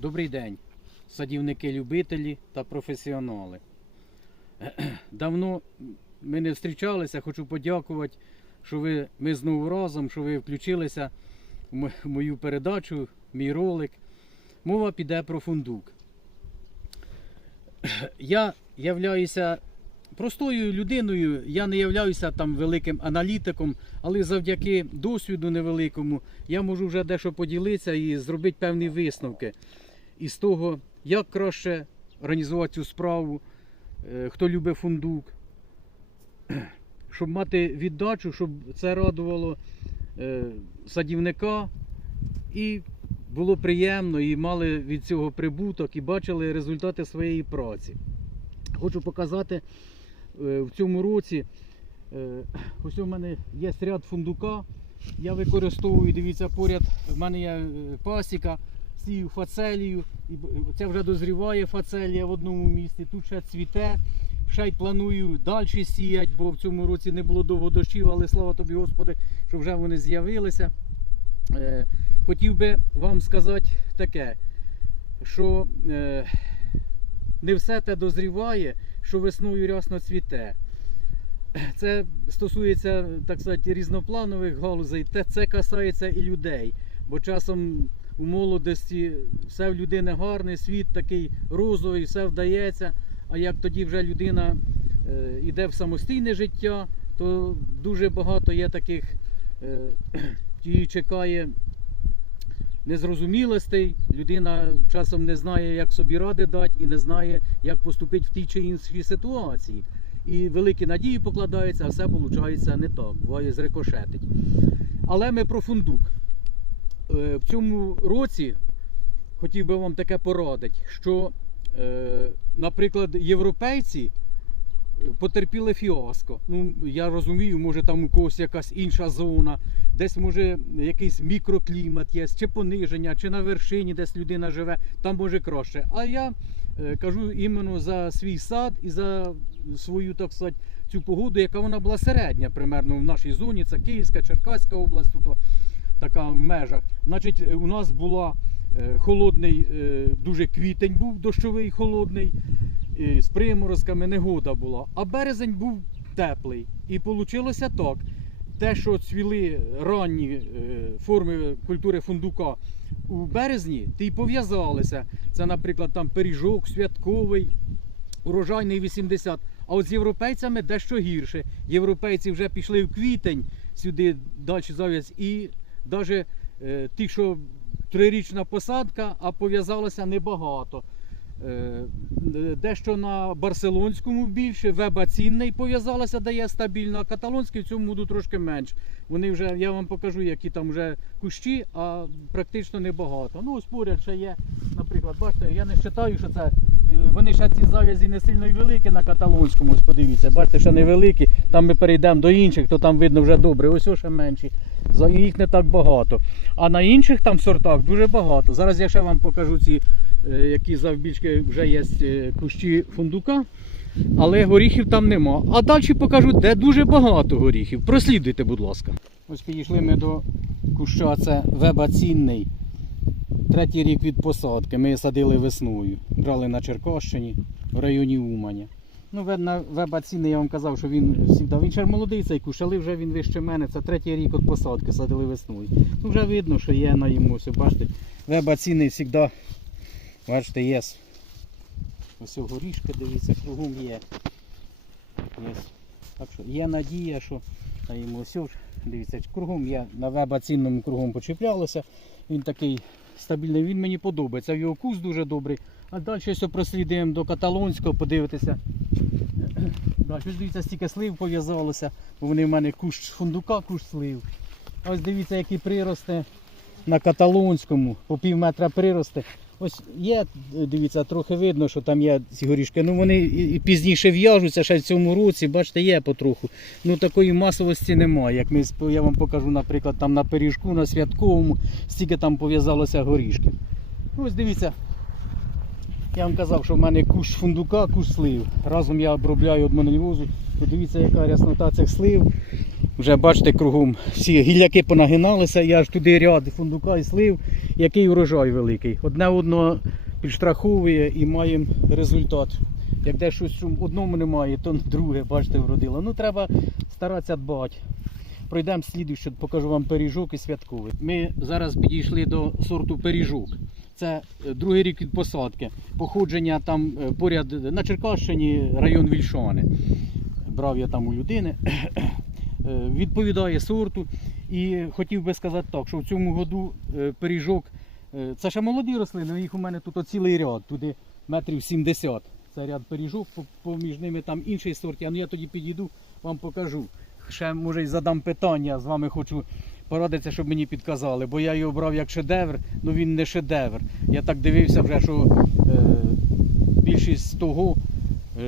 Добрий день, садівники-любителі та професіонали. Давно ми не зустрічалися, хочу подякувати, що ви, ми знову разом, що ви включилися в в мою передачу, мій ролик. Мова піде про фундук. Я являюся простою людиною, я не являюся там великим аналітиком, але завдяки досвіду невеликому я можу вже дещо поділитися і зробити певні висновки із того, як краще організувати цю справу, е, хто любить фундук, щоб мати віддачу, щоб це радувало е, садівника і було приємно, і мали від цього прибуток, і бачили результати своєї праці. Хочу показати е, в цьому році. Ось у мене є ряд фундука. Я використовую, дивіться, поряд в мене є пасіка, сію фацелію. І це вже дозріває фацелія в одному місці. Тут ще цвіте. Ще й планую далі сіяти, бо в цьому році не було довго дощів, але слава тобі, Господи, що вже вони з'явилися. Е, Хотів би вам сказати таке, що е, не все те дозріває, що весною рясно цвіте. Це стосується, так сказати, різнопланових галузей, те це касається і людей. Бо часом у молодості все в людини гарний, світ такий розовий, все вдається. А як тоді вже людина е, йде в самостійне життя, то дуже багато є таких, е, її чекає незрозумілостей. Людина часом не знає, як собі ради дати і не знає, як поступити в тій чи іншій ситуації. І великі надії покладаються, а все виходить не так, буває зрикошетить. Але ми про фундук. Е, В цьому році хотів би вам таке порадити, що, е, наприклад, європейці потерпіли фіаско. Ну, я розумію, може там у когось якась інша зона, десь може якийсь мікроклімат є, чи пониження, чи на вершині десь людина живе, там може краще. А я е, кажу іменно за свій сад і за свою, так сказати, цю погоду, яка вона була середня, примерно в нашій зоні. Це Київська, Черкаська область, тут така в межах. Значить, е, у нас була е, холодний, е, дуже квітень був дощовий холодний, з приморозками негода була. А березень був теплий. І вийшло так. Те, що цвіли ранні форми культури фундука у березні, ті й пов'язалися. Це, наприклад, там пиріжок святковий, урожайний 80. А от з європейцями дещо гірше. Європейці вже пішли в квітень сюди далі зав'яз, і навіть е, ті, що трирічна посадка, а пов'язалося небагато. Е, Дещо на барселонському більше, веба цінний пов'язалася, дає стабільно, а каталонський в цьому буду трошки менш. Вони вже, я вам покажу, які там вже кущі, а практично небагато. Ну, ось поряд ще є, наприклад, бачите, я не вважаю, що це. е, Вони ще ці зав'язі не сильно великі на каталонському, ось подивіться, бачите, ще невеликі. Там ми перейдемо до інших, то там видно вже добре. Ось ще менші. Їх не так багато. А на інших там сортах дуже багато. Зараз я ще вам покажу ці які завбільшки вже є е, кущі фундука, але горіхів там нема. А далі покажу, де дуже багато горіхів. Прослідуйте, будь ласка. Ось підійшли ми до куща, це веба цінний. Третій рік від посадки. Ми садили весною. Брали на Черкащині в районі Уманя. Ну, видно, веба цінний, я вам казав, що він завжди. Він ще молодий цей кущ, але вже він вище мене. Це третій рік від посадки садили весною. Ну, вже видно, що є на йому. Ось, бачите, веба цінний завжди Бачите, є. Ось горішка, дивіться, кругом є. Є. Так що є надія, що та йому ось, дивіться, кругом є на веба цінному кругом почіплялося. Він такий стабільний, він мені подобається. Його кус дуже добрий. А далі все прослідуємо до каталонського, подивитися. Далі ось дивіться, стільки слив пов'язалося, бо вони в мене кущ фундука, кущ слив. А Ось дивіться, які прирости на каталонському, по пів метра прирости. Ось є, дивіться, трохи видно, що там є ці горішки. Ну вони і пізніше в'яжуться ще в цьому році, бачите, є потроху. Ну такої масовості немає. Як ми, я вам покажу, наприклад, там на пиріжку, на святковому, стільки там пов'язалося горішків. Ось дивіться. Я вам казав, що в мене кущ фундука, кущ слив. Разом я обробляю од мононівозу. Подивіться, яка ряснота цих слив. Вже бачите, кругом всі гілляки понагиналися, я аж туди ряд фундука і слив, який урожай великий. Одне одного підштраховує і маємо результат. Як де щось одному немає, то друге, бачите, вродило. Ну треба старатися дбати. Пройдемо слідуючи, покажу вам пиріжок і святковий. Ми зараз підійшли до сорту пиріжок. Це е, другий рік від посадки. Походження там е, поряд на Черкащині, район Вільшани. Брав я там у людини. Е, Відповідає сорту. І хотів би сказати так, що в цьому году е, пиріжок, е, це ще молоді рослини, їх у мене тут цілий ряд, туди метрів 70. Це ряд пиріжок, поміж ними там інший сорт. Ну, я тоді підійду, вам покажу. Ще може й задам питання, з вами хочу порадитися, щоб мені підказали, бо я його брав як шедевр, ну він не шедевр. Я так дивився вже, що е, більшість того,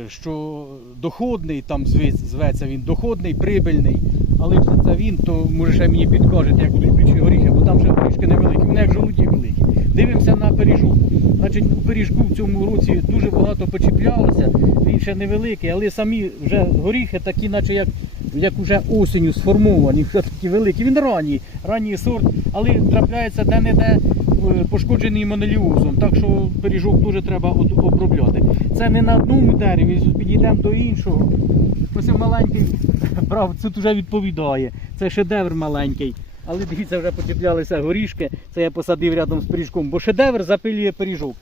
що доходний, там зветься, він доходний, прибильний. Але якщо це він, то може ще мені підкажете, як будуть більші горіхи, бо там ще горішки невеликі, вони як жолуді великі. Дивимося на пиріжок. Значить, у пиріжку в цьому році дуже багато почіплялося, він ще невеликий, але самі вже горіхи такі, наче як, як уже осінню сформовані, вже такі великі. Він ранній, ранній сорт, але трапляється де-не-де е, пошкоджений моноліозом, так що пиріжок дуже треба обробляти. Це не на одному дереві, підійдемо до іншого. Ось маленький брав, тут вже відповідає. Це шедевр маленький. Але дивіться, вже почіплялися горішки. Це я посадив рядом з пиріжком, бо шедевр запилює пиріжок.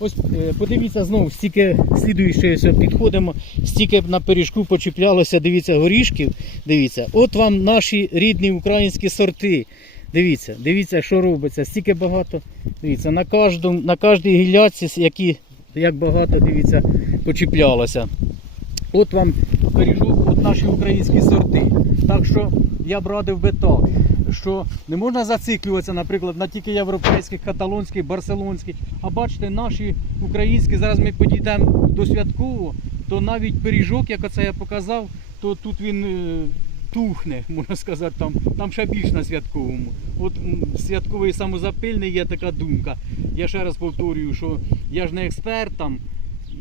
Ось е, подивіться знову, стільки слідуючи підходимо, стільки на пиріжку почіплялося, дивіться, горішків. Дивіться, от вам наші рідні українські сорти. Дивіться, дивіться, що робиться. Стільки багато. Дивіться, на кожному, на кожній гілляці, які, як багато, дивіться, почіплялося. От вам пиріжок, от наші українські сорти. Так що я б радив би так, що не можна зациклюватися, наприклад, на тільки європейських, каталонських, барселонських. А бачите, наші українські, зараз ми підійдемо до святкового, то навіть пиріжок, як оце я показав, то тут він е, тухне, можна сказати, там, там ще більш на святковому. От святковий самозапильний є така думка. Я ще раз повторюю, що я ж не експерт там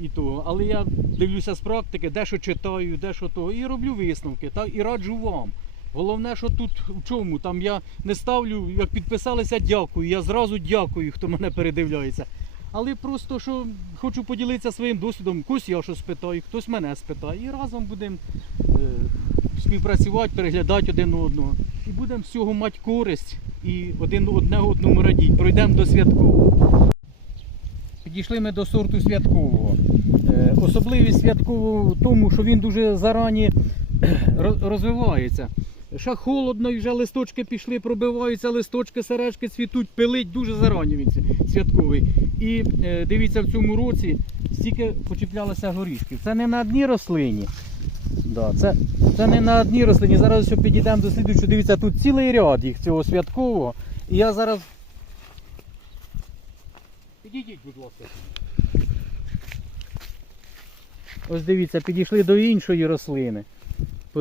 і того, але я дивлюся з практики, де що читаю, де що того, і роблю висновки, та, і раджу вам. Головне, що тут в чому? Там я не ставлю, як підписалися, дякую. Я зразу дякую, хто мене передивляється. Але просто що хочу поділитися своїм досвідом. Когось я щось спитаю, хтось мене спитає. І разом будемо е, співпрацювати, переглядати один одного. І будемо з цього мати користь і один одне одному радіти. Пройдемо до святкового. Підійшли ми до сорту святкового. Е, Особливість святкового в тому, що він дуже зарані розвивається. Ще холодно, вже листочки пішли, пробиваються, листочки, сережки цвітуть, пилить дуже зарані він святковий. І е, дивіться, в цьому році стільки почіплялося горішків. Це не на одній рослині. Да, це, це не на одній рослині. Зараз ще підійдемо до слідуючого. Дивіться, тут цілий ряд їх цього святкового. І я зараз. Підійдіть, будь ласка. Ось дивіться, підійшли до іншої рослини.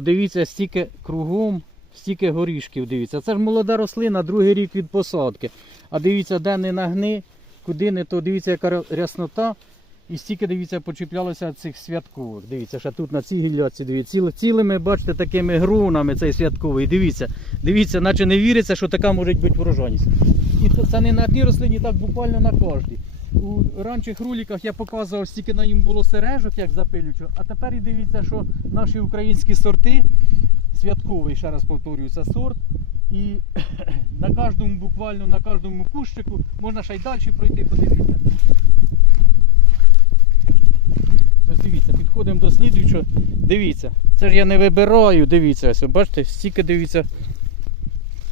Подивіться, стільки кругом, стільки горішків. Дивіться. Це ж молода рослина, другий рік від посадки. А дивіться, де не нагни, куди не то, дивіться, яка ряснота. І стільки, дивіться, почіплялося цих святкових. Дивіться, ще тут на цій гілляці, дивіться, ціли- цілими, бачите, такими гронами цей святковий. Дивіться, дивіться, наче не віриться, що така може бути врожайність. І це не на одній рослині, так буквально на кожній. У ранчих роликах я показував, стільки на їм було сережок, як запилючо, а тепер і дивіться, що наші українські сорти, святковий, ще раз повторюю, сорт. І на кожному, буквально на кожному кущику можна ще й далі пройти, подивіться. Ось дивіться, підходимо до слідуючого. Дивіться, це ж я не вибираю, дивіться, ось, бачите, стільки дивіться.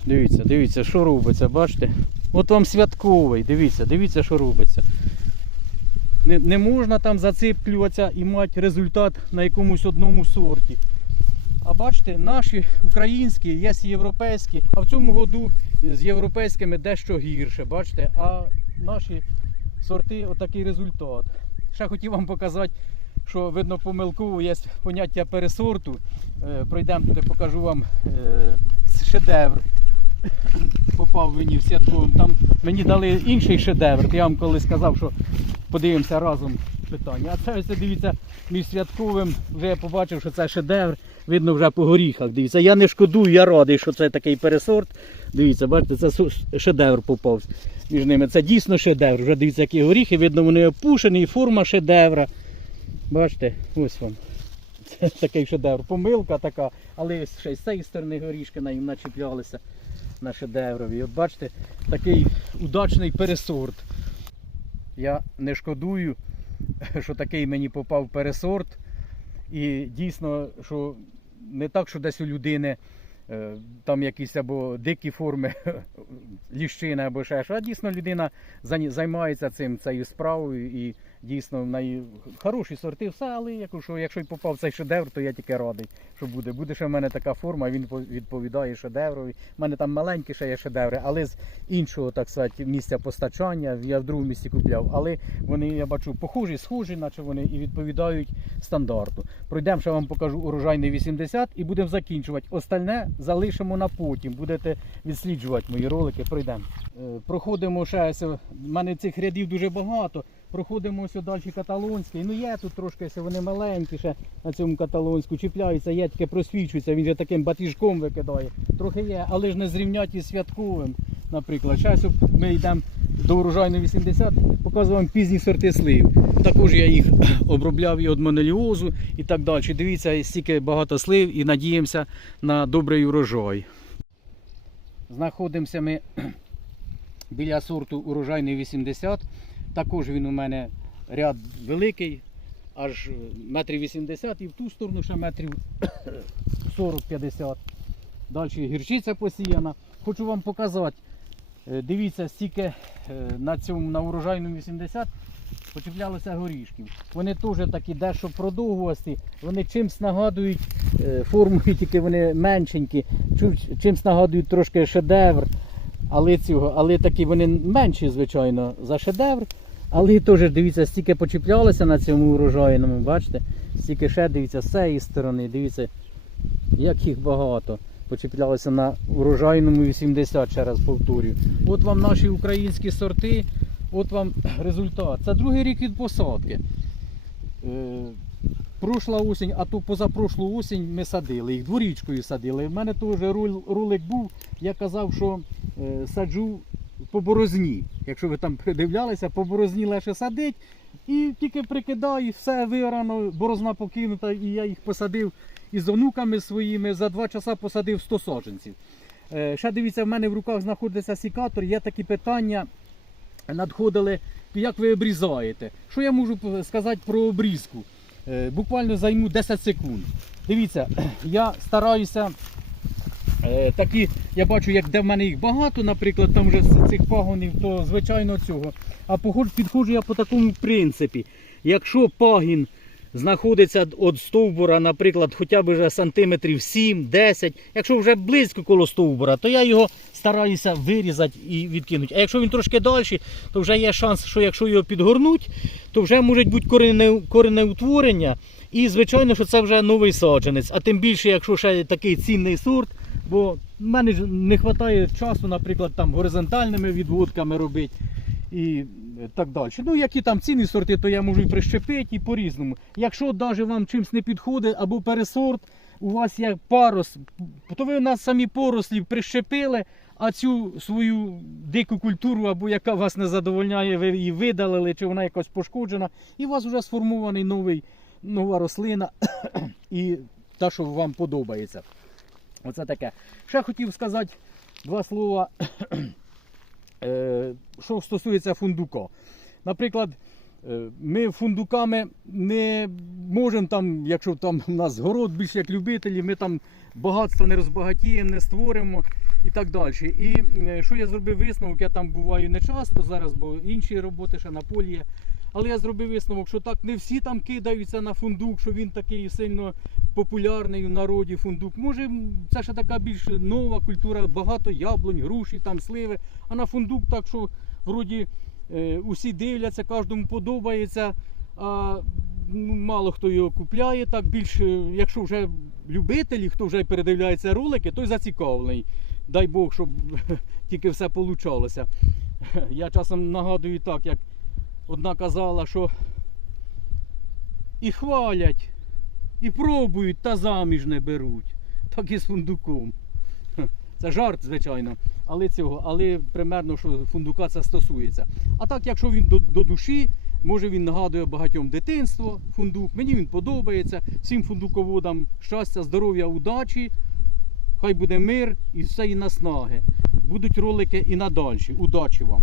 Дивіться, дивіться, що робиться, бачите? От вам святковий, дивіться, дивіться, що робиться. Не, не можна там зациплюватися і мати результат на якомусь одному сорті. А бачите, наші українські, є європейські, а в цьому году з європейськими дещо гірше, бачите, а наші сорти отакий результат. Ще хотів вам показати, що видно помилково є поняття пересорту. Е, Пройдемо туди, покажу вам е, шедевр. Попав мені в святковим. Там мені дали інший шедевр. Я вам коли сказав, що подивимося разом питання. А це ось дивіться, між святковим вже я побачив, що це шедевр. Видно вже по горіхах. Дивіться, я не шкодую, я радий, що це такий пересорт. Дивіться, бачите, це шедевр попався між ними. Це дійсно шедевр. Вже дивіться, які горіхи, видно, вони опушені, і форма шедевра. Бачите, ось вам. Це такий шедевр. Помилка така, але ще й з цієї сторони горішки на їм начіплялися на шедеврові. От бачите, такий удачний пересорт. Я не шкодую, що такий мені попав пересорт. І дійсно, що не так, що десь у людини е, там якісь або дикі форми ліщини або ще що, а дійсно людина займається цим цією справою і дійсно хороші сорти, все, але якщо, якщо попав цей шедевр, то я тільки радий, що буде. Буде ще в мене така форма, він відповідає шедеврові. У мене там маленькі ще є шедеври, але з іншого, так сказати, місця постачання я в другому місці купляв. Але вони, я бачу, похожі, схожі, наче вони і відповідають стандарту. Пройдемо, ще вам покажу урожайний 80 і будемо закінчувати. Остальне залишимо на потім. Будете відсліджувати мої ролики. Пройдемо. Е, Проходимо ще в мене цих рядів дуже багато. Проходимо ось далі каталонський. Ну є тут трошки, ось вони маленькі ще на цьому каталонську чіпляються, є таке просвічується, він же таким батіжком викидає. Трохи є, але ж не зрівняті із святковим. Наприклад, зараз ми йдемо до урожайної 80, показую вам пізні сорти слив. Також я їх обробляв і від монеліозу і так далі. Дивіться, стільки багато слив і надіємося на добрий урожай. Знаходимося ми біля сорту урожайний 80. Також він у мене ряд великий, аж метрів 80 і в ту сторону ще метрів 40-50. Далі гірчиця посіяна. Хочу вам показати. Е, Дивіться, стільки е, на цьому на урожайному 80 почіплялося горішків. Вони теж такі дещо продовгувасті, вони чимсь нагадують е, формою, тільки вони меншенькі, чимсь нагадують трошки шедевр, але цього, але такі вони менші, звичайно, за шедевр. Але теж дивіться, стільки почіплялося на цьому урожайному, бачите? Стільки ще дивіться з цієї сторони, дивіться, як їх багато. Почіплялося на урожайному 80, ще раз повторюю. От вам наші українські сорти, от вам результат. Це другий рік від посадки. Е, Прошла осінь, а то позапрошлу осінь ми садили, їх дворічкою садили. У мене теж рул- ролик був, я казав, що саджу по борозні. Якщо ви там придивлялися, по борозні легше садить. І тільки прикидаю, все вирано, борозна покинута, і я їх посадив із онуками своїми. За два часа посадив 100 саджанців. Е, Ще дивіться, в мене в руках знаходиться сікатор. Є такі питання, надходили, як ви обрізаєте. Що я можу сказати про обрізку? Е, Буквально займу 10 секунд. Дивіться, я стараюся. Е, Такі, я бачу, як де в мене їх багато, наприклад, там вже з цих пагонів, то звичайно цього. А підходжу я по такому принципі. Якщо пагін знаходиться від стовбура, наприклад, хоча б вже сантиметрів 7-10, якщо вже близько коло стовбура, то я його стараюся вирізати і відкинути. А якщо він трошки далі, то вже є шанс, що якщо його підгорнуть, то вже може бути коренне, коренне утворення. І звичайно, що це вже новий саджанець. А тим більше, якщо ще такий цінний сорт, бо в мене не вистачає часу, наприклад, там горизонтальними відводками робити і так далі. Ну, які там цінні сорти, то я можу і прищепити і по-різному. Якщо навіть вам чимось не підходить або пересорт, у вас є парос, то ви у самі порослі прищепили, а цю свою дику культуру, або яка вас не задовольняє, ви її видалили, чи вона якась пошкоджена, і у вас вже сформований новий, нова рослина, і та, що вам подобається. Оце таке. Ще хотів сказати два слова, е, що стосується фундука. Наприклад, е, ми фундуками не можемо там, якщо там у нас город більш як любителі, ми там багатство не розбагатіємо, не створимо і так далі. І е, що я зробив висновок, я там буваю не часто зараз, бо інші роботи ще на полі є. Але я зробив висновок, що так не всі там кидаються на фундук, що він такий сильно популярний у народі фундук. Може, це ще така більш нова культура, багато яблунь, груші, там сливи. А на фундук так, що вроді е, усі дивляться, кожному подобається. А мало хто його купляє. Так більше, якщо вже любителі, хто вже передивляється ролики, той зацікавлений. Дай Бог, щоб тільки все получалося. Я часом нагадую так, як одна казала, що і хвалять, і пробують, та заміж не беруть. Так і з фундуком. Це жарт, звичайно, але цього, але примерно, що фундука це стосується. А так, якщо він до, до душі, може він нагадує багатьом дитинство, фундук. Мені він подобається. Всім фундуководам щастя, здоров'я, удачі. Хай буде мир і все і наснаги. Будуть ролики і надальші. Удачі вам!